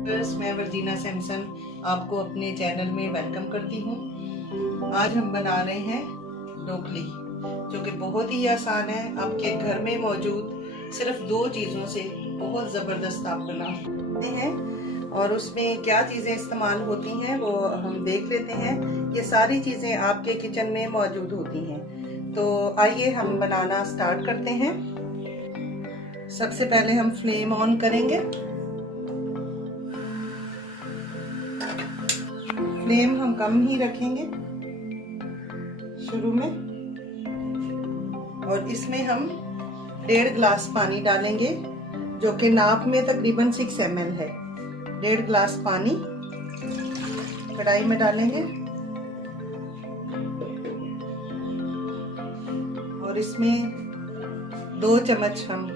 बस मैं वर्जीना सैमसन आपको अपने चैनल में वेलकम करती हूँ। आज हम बना रहे हैं ढोकली, जो कि बहुत ही आसान है। आपके घर में मौजूद सिर्फ 2 चीज़ों से बहुत ज़बरदस्त आप बना सकते हैं। और उसमें क्या चीज़ें इस्तेमाल होती हैं वो हम देख लेते हैं। ये सारी चीज़ें आपके किचन में मौजूद होती हैं। तो आइए हम बनाना स्टार्ट करते हैं। सबसे पहले हम फ्लेम ऑन करेंगे। फ्लेम हम कम ही रखेंगे शुरू में, और इसमें हम 1.5 गिलास पानी डालेंगे, जो कि नाप में तकरीबन 6 ml है। 1.5 गिलास पानी कढ़ाई में डालेंगे और इसमें 2 चम्मच हम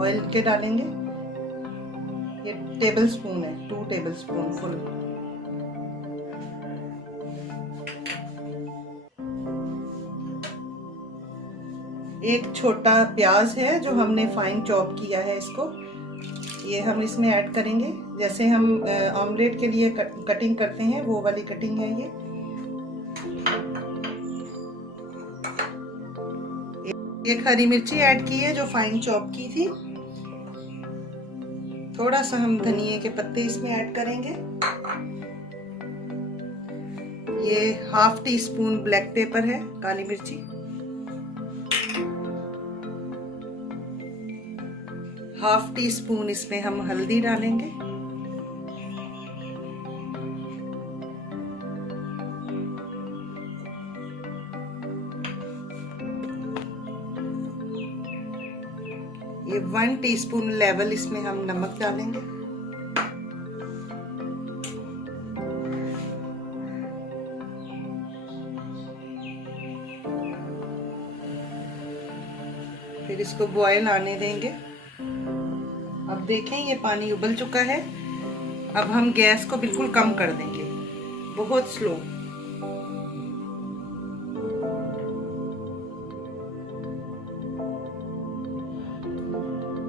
ऑयल के डालेंगे। ये टेबल स्पून है, 2 टेबल स्पून फुल। एक छोटा प्याज है जो हमने फाइन चॉप किया है, इसको ये हम इसमें ऐड करेंगे। जैसे हम ऑमलेट के लिए कटिंग करते हैं वो वाली कटिंग है ये। एक हरी मिर्ची ऐड की है जो फाइन चॉप की थी। थोड़ा सा हम धनिए के पत्ते इसमें ऐड करेंगे। ये ½ टीस्पून ब्लैक पेपर है, काली मिर्ची। ½ टीस्पून इसमें हम हल्दी डालेंगे। ये 1 टीस्पून लेवल इसमें हम नमक डालेंगे। फिर इसको बॉयल आने देंगे। अब देखें ये पानी उबल चुका है। अब हम गैस को बिल्कुल कम कर देंगे, बहुत स्लो।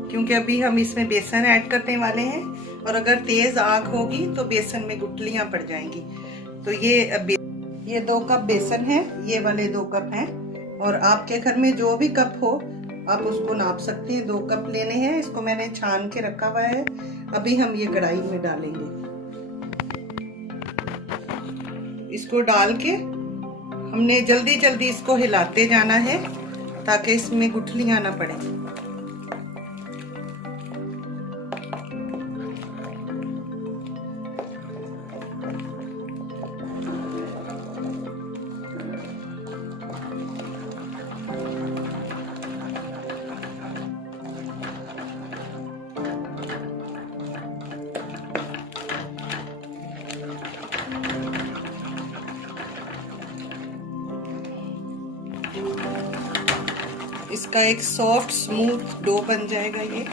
क्योंकि अभी हम इसमें बेसन ऐड करने वाले हैं, और अगर तेज आग होगी तो बेसन में गुठलियां पड़ जाएंगी। तो ये 2 कप बेसन है, ये वाले 2 कप हैं। और आपके घर में जो भी कप हो आप उसको नाप सकते हैं। 2 कप लेने हैं। इसको मैंने छान के रखा हुआ है। अभी हम ये कढ़ाई में डालेंगे। इसको डाल के हमने जल्दी जल्दी इसको हिलाते जाना है ताकि इसमें गुठलियां ना पड़े। इसका एक सॉफ्ट स्मूथ डो बन जाएगा ये।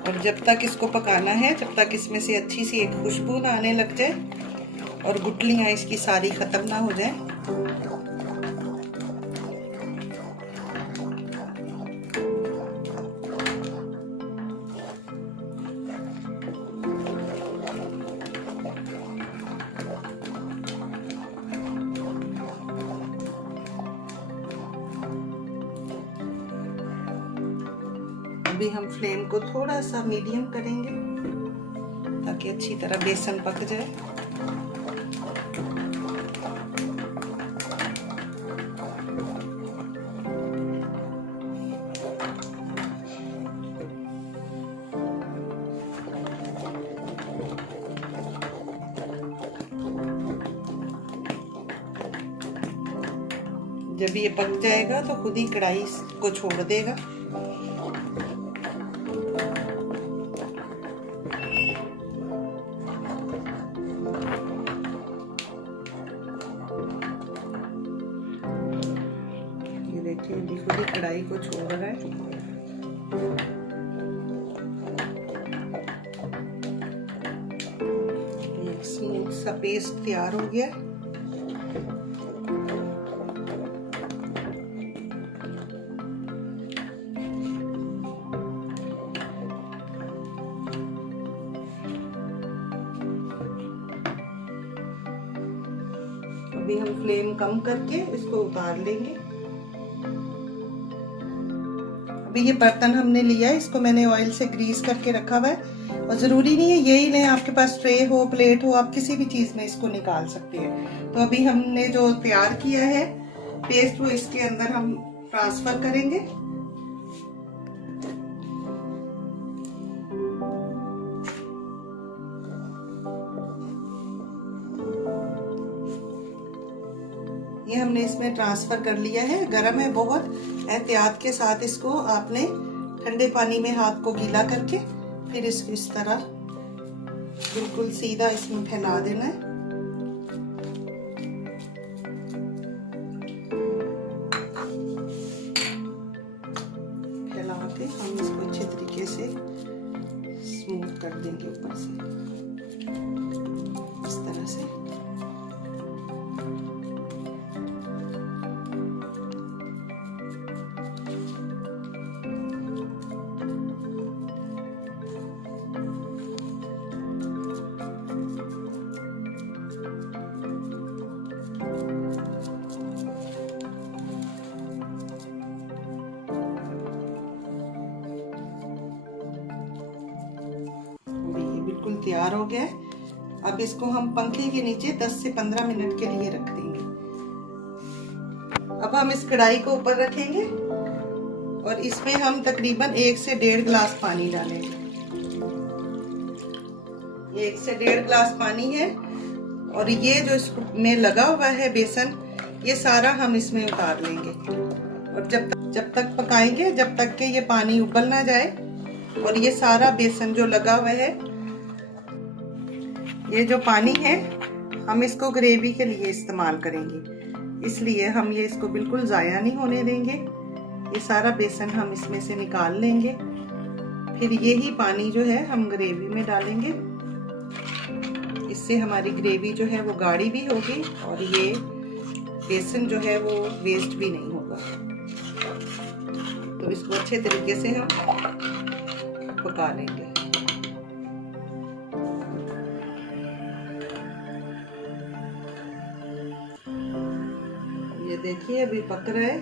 और जब तक इसको पकाना है, जब तक इसमें से अच्छी सी एक खुशबू ना आने लग जाए और गुठलियां इसकी सारी खत्म ना हो जाए। अभी हम फ्लेम को थोड़ा सा मीडियम करेंगे ताकि अच्छी तरह बेसन पक जाए। जब ये पक जाएगा तो खुद ही कढ़ाई को छोड़ देगा। देखिए अभी खुद ही कढ़ाई को छोड़ रहा है। एक स्मूथ सा पेस्ट तैयार हो गया। अभी हम फ्लेम कम करके इसको उतार लेंगे। अभी ये बर्तन हमने लिया है, इसको मैंने ऑयल से ग्रीस करके रखा हुआ है और ज़रूरी नहीं है यही लें, आपके पास ट्रे हो, प्लेट हो, आप किसी भी चीज़ में इसको निकाल सकते हैं। तो अभी हमने जो तैयार किया है पेस्ट वो इसके अंदर हम ट्रांसफर करेंगे। ये हमने इसमें ट्रांसफर कर लिया है। गरम है बहुत, एहतियात के साथ इसको आपने ठंडे पानी में हाथ को गीला करके फिर इसको इस तरह बिल्कुल सीधा इसमें फैला देना है। फैला के हम इसको अच्छे तरीके से स्मूथ कर देंगे ऊपर से इस तरह से। बिल्कुल तैयार हो गया है। अब इसको हम पंखे के नीचे 10 से 15 मिनट के लिए रख देंगे। अब हम इस कढ़ाई को ऊपर रखेंगे और इसमें हम तकरीबन 1 से 1.5 गिलास पानी डालेंगे। 1 से 1.5 गिलास पानी है और ये जो इसमें लगा हुआ है बेसन, ये सारा हम इसमें उतार लेंगे और जब तक पकाएंगे जब तक कि ये पानी उबल ना जाए और ये सारा बेसन जो लगा हुआ है, ये जो पानी है हम इसको ग्रेवी के लिए इस्तेमाल करेंगे, इसलिए हम ये इसको बिल्कुल ज़ाया नहीं होने देंगे। ये सारा बेसन हम इसमें से निकाल लेंगे, फिर यही पानी जो है हम ग्रेवी में डालेंगे। इससे हमारी ग्रेवी जो है वो गाढ़ी भी होगी और ये बेसन जो है वो वेस्ट भी नहीं होगा। तो इसको अच्छे तरीके से हम पका लेंगे। ये देखिए अभी पक रहा है,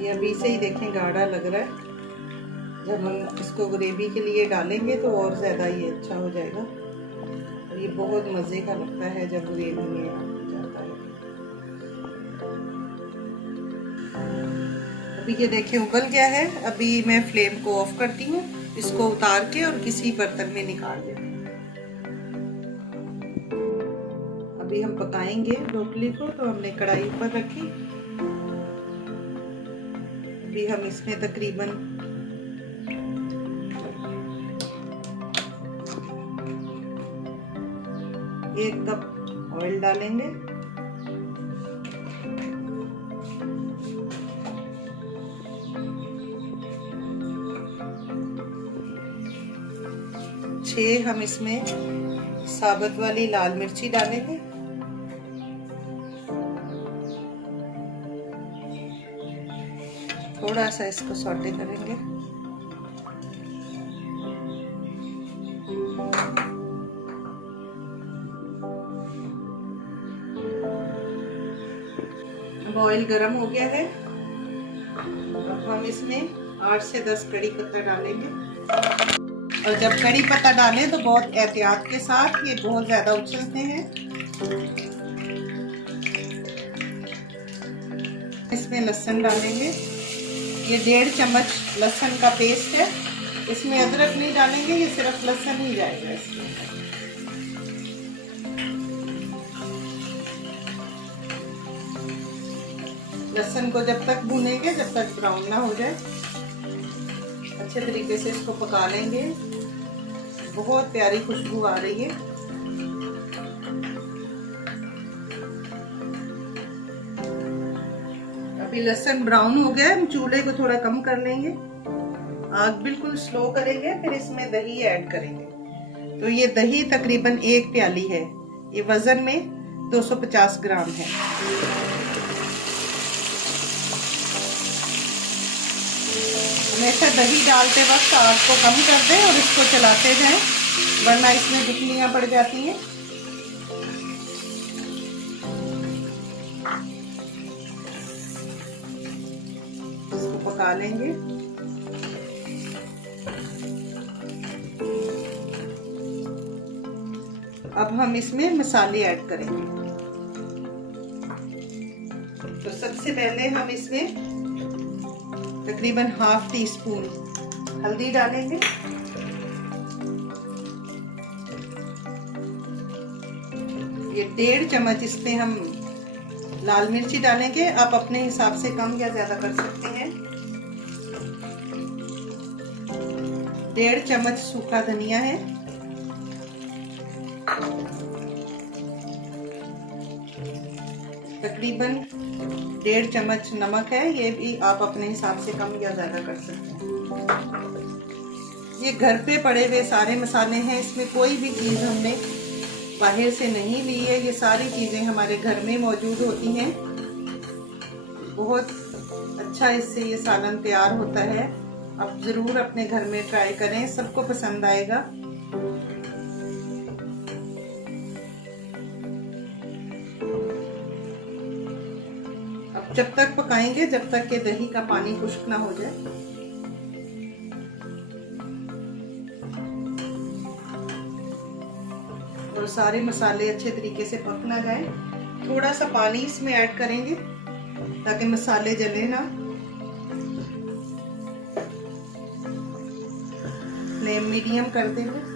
ये अभी से ही देखें गाढ़ा लग रहा है। जब हम इसको ग्रेवी के लिए डालेंगे तो और ज़्यादा ये अच्छा हो जाएगा और ये बहुत मज़े का लगता है जब ग्रेवी में जाता है। अभी ये देखें उबल गया है। अभी मैं फ्लेम को ऑफ करती हूँ, इसको उतार के और किसी बर्तन में निकाल देती हूँ। अभी हम पकाएंगे ब्रोकली को, तो हमने कढ़ाई ऊपर रखी। अभी हम इसमें तकरीबन 1 कप ऑयल डालेंगे। हम इसमें साबुत वाली लाल मिर्ची डालेंगे। थोड़ा सा इसको सौटे करेंगे। अब ऑयल गरम हो गया है। अब हम इसमें 8 से 10 कड़ी पत्ता डालेंगे और जब कड़ी पत्ता डालें तो बहुत एहतियात के साथ, ये बहुत ज्यादा उछलते हैं। इसमें लहसुन डालेंगे। ये 1.5 चम्मच लहसुन का पेस्ट है। इसमें अदरक नहीं डालेंगे, ये सिर्फ लहसुन ही जाएगा इसमें। लहसुन को जब तक भूनेंगे जब तक ब्राउन ना हो जाए, अच्छे तरीके से इसको पका लेंगे। बहुत प्यारी खुशबू आ रही है। अभी लहसुन ब्राउन हो गया है। हम चूल्हे को थोड़ा कम कर लेंगे, आग बिल्कुल स्लो करेंगे, फिर इसमें दही ऐड करेंगे। तो ये दही तकरीबन 1 प्याली है। ये वजन में 250 ग्राम है। हमेशा दही डालते वक्त आग को कम कर दें और इसको चलाते जाएं, वरना इसमें गुठलियां पड़ जाती हैं। पका लेंगे। अब हम इसमें मसाले ऐड करेंगे। तो सबसे पहले हम इसमें तकरीबन ½ टीस्पून हल्दी डालेंगे। ये 1.5 चम्मच इस पे हम लाल मिर्ची डालेंगे। आप अपने हिसाब से कम या ज्यादा कर सकते हैं। 1.5 चम्मच सूखा धनिया है। तकरीबन 1.5 चम्मच नमक है। ये भी आप अपने हिसाब से कम या ज्यादा कर सकते हैं। ये घर पे पड़े हुए सारे मसाले हैं, इसमें कोई भी चीज हमने बाहर से नहीं ली है। ये सारी चीजें हमारे घर में मौजूद होती हैं। बहुत अच्छा इससे ये सालन तैयार होता है। आप जरूर अपने घर में ट्राई करें, सबको पसंद आएगा। अब जब तक पकाएंगे जब तक कि दही का पानी खुश्क ना हो जाए। और सारे मसाले अच्छे तरीके से पक ना जाए। थोड़ा सा पानी इसमें ऐड करेंगे ताकि मसाले जले ना। फ्लेम मीडियम कर देंगे।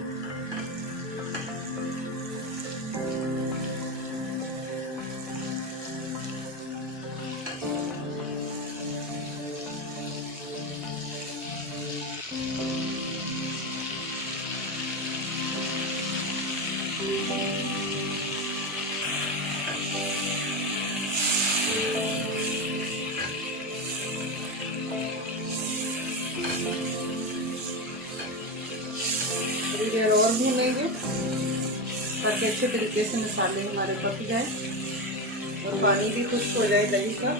थोड़ी देर और भूनेंगे ताकि अच्छे तरीके से मसाले हमारे पक जाए और पानी भी खुश्क हो जाए दही का।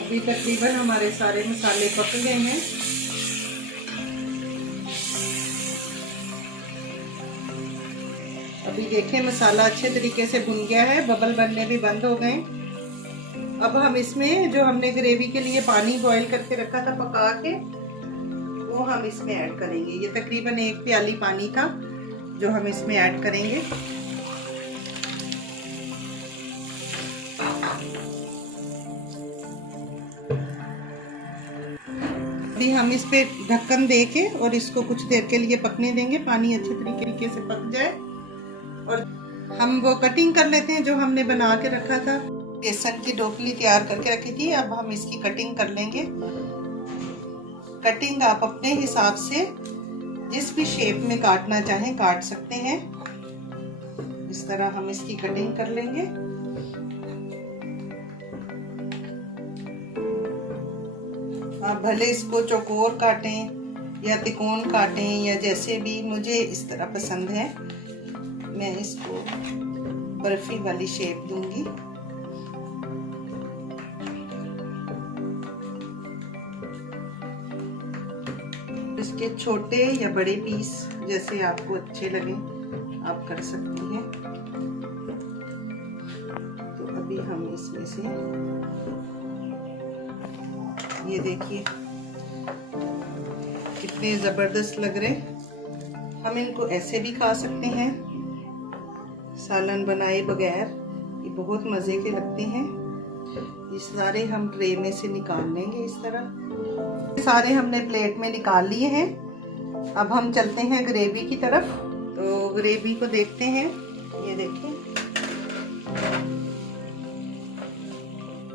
अभी तकरीबन हमारे सारे मसाले पक गए हैं। अभी देखें मसाला अच्छे तरीके से भुन गया है, बबल बनने भी बंद हो गए। अब हम इसमें जो हमने ग्रेवी के लिए पानी बॉईल करके रखा था पका के, वो हम इसमें ऐड करेंगे। ये तकरीबन 1 प्याली पानी था जो हम इसमें ऐड करेंगे। अभी हम इस पे ढक्कन दे के और इसको कुछ देर के लिए पकने देंगे। पानी अच्छे तरीके से पक जाए और हम वो कटिंग कर लेते हैं जो हमने बना के रखा था। बेसन की ढोकली तैयार करके रखी थी। अब हम इसकी कटिंग कर लेंगे। कटिंग आप अपने हिसाब से जिस भी शेप में काटना चाहें काट सकते हैं। इस तरह हम इसकी कटिंग कर लेंगे। आप भले इसको चौकोर काटें या तिकोन काटें या जैसे भी, मुझे इस तरह पसंद है। मैं इसको बर्फी वाली शेप दूंगी। इसके छोटे या बड़े पीस जैसे आपको अच्छे लगे आप कर सकती हैं। तो अभी हम इसमें से ये देखिए कितने जबरदस्त लग रहे। हम इनको ऐसे भी खा सकते हैं सालन बनाए बगैर। ये बहुत मजे के लगते हैं। ये सारे हम ट्रे में से निकाल लेंगे। इस तरह सारे हमने प्लेट में निकाल लिए हैं। अब हम चलते हैं ग्रेवी की तरफ। तो ग्रेवी को देखते हैं। ये देखिए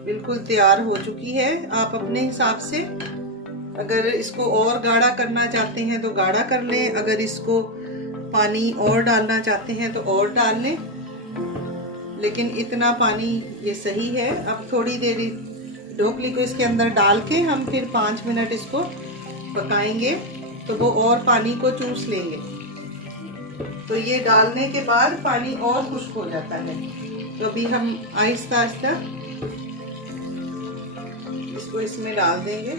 बिल्कुल तैयार हो चुकी है। आप अपने हिसाब से अगर इसको और गाढ़ा करना चाहते हैं तो गाढ़ा कर लें। अगर इसको पानी और डालना चाहते हैं तो और डाल लें, लेकिन इतना पानी ये सही है। अब थोड़ी देर ढोकली को इसके अंदर डाल के हम फिर 5 मिनट इसको पकाएंगे तो वो और पानी को चूस लेंगे। तो ये डालने के बाद पानी और खुश्क हो जाता है। तो अभी हम आहिस्ता आहिस्ता इसको इसमें डाल देंगे।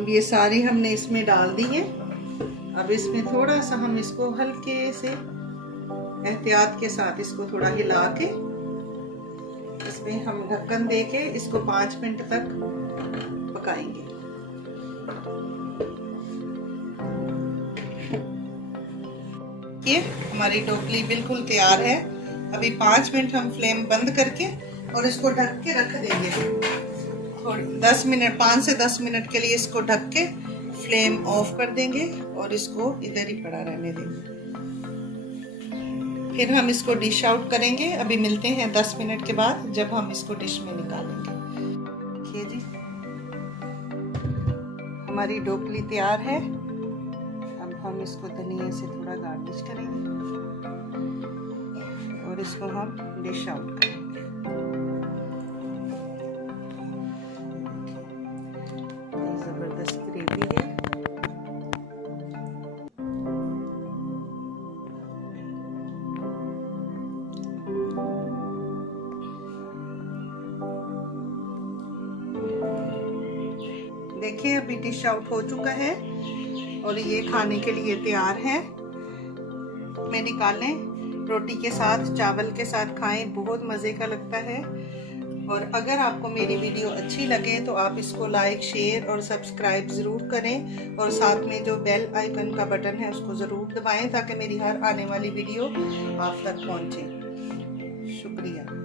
अब ये सारी हमने इसमें डाल दी है। अब इसमें थोड़ा सा हम इसको हल्के से एहतियात के साथ इसको थोड़ा हिला के इसमें हम ढक्कन दे के इसको 5 मिनट तक पकाएंगे। ये हमारी ढोकली बिल्कुल तैयार है। अभी 5 मिनट हम फ्लेम बंद करके और इसको ढक के रख देंगे। थोड़ी 10 मिनट 5 से 10 मिनट के लिए इसको ढक के फ्लेम ऑफ कर देंगे और इसको इधर ही पड़ा रहने देंगे। फिर हम इसको डिश आउट करेंगे। अभी मिलते हैं 10 मिनट के बाद जब हम इसको डिश में निकालेंगे। देखिए जी, हमारी ढोकली तैयार है। अब हम इसको धनिया से थोड़ा गार्निश करेंगे और इसको हम डिश आउट करेंगे। जबरदस्त ग्रेवी है। देखिए अभी डिश आउट हो चुका है और ये खाने के लिए तैयार है। में निकालें, रोटी के साथ, चावल के साथ खाएं, बहुत मज़े का लगता है। और अगर आपको मेरी वीडियो अच्छी लगे तो आप इसको लाइक, शेयर और सब्सक्राइब ज़रूर करें और साथ में जो बेल आइकन का बटन है उसको ज़रूर दबाएं ताकि मेरी हर आने वाली वीडियो आप तक पहुंचे। शुक्रिया।